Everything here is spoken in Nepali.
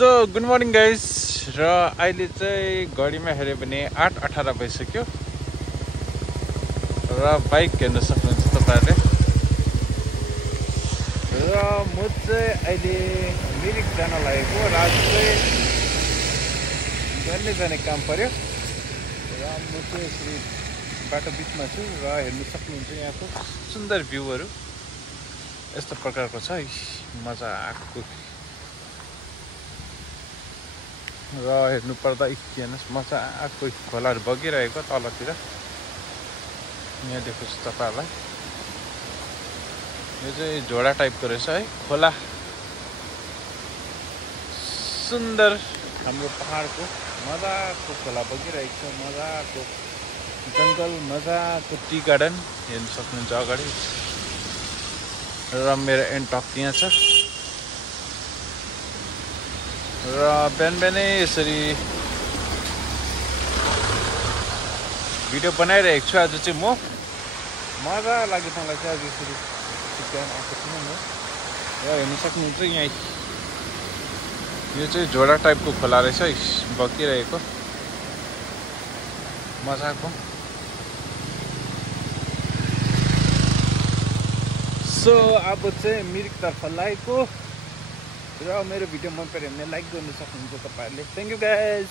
सो गुड मर्निङ गाइस र अहिले चाहिँ घडीमा हेऱ्यो भने 8:18 भइसक्यो र बाइक हेर्न सक्नुहुन्छ तपाईहरुले र म चाहिँ अहिले मिरिक जान लागेको र आज चाहिँ जल्दी जाने काम पर्यो र म चाहिँ यसरी बाटो बिचमा छु र हेर्न सक्नुहुन्छ यहाँको सुन्दर भ्यूहरु यस्तो प्रकारको छ मजाको र हेर्नु पर्दा हेर्नुस् मजाको खोलाहरु बगिरहेको तलतिर यहाँ देख्नुस् तपाईहरुलाई यो चाहिँ झोडा टाइपको रहेछ है खोला सुन्दर हाम्रो पहाडको मजाको खोला बगिरहेको छ मजाको जंगल मजाको टी गार्डन हेर्न सक्नुहुन्छ अगाडि र मेरो एन्टक यहाँ छ र बिहानै यसरी भिडियो बनाइरहेको छु आज चाहिँ म मजा लाग्यो मलाई चाहिँ आज यसरी बिहान आएको छु म र हेर्न सक्नुहुन्छ यहाँ यो चाहिँ झोडा टाइपको खोला रहेछ बगिरहेको मजाको सो अब चाहिँ मिरिकतर्फ लागेको र मेरो भिडियो मन पर्यो भने लाइक गर्न सक्नुहुन्छ तपाईहरुले थ्यांक यू गाइस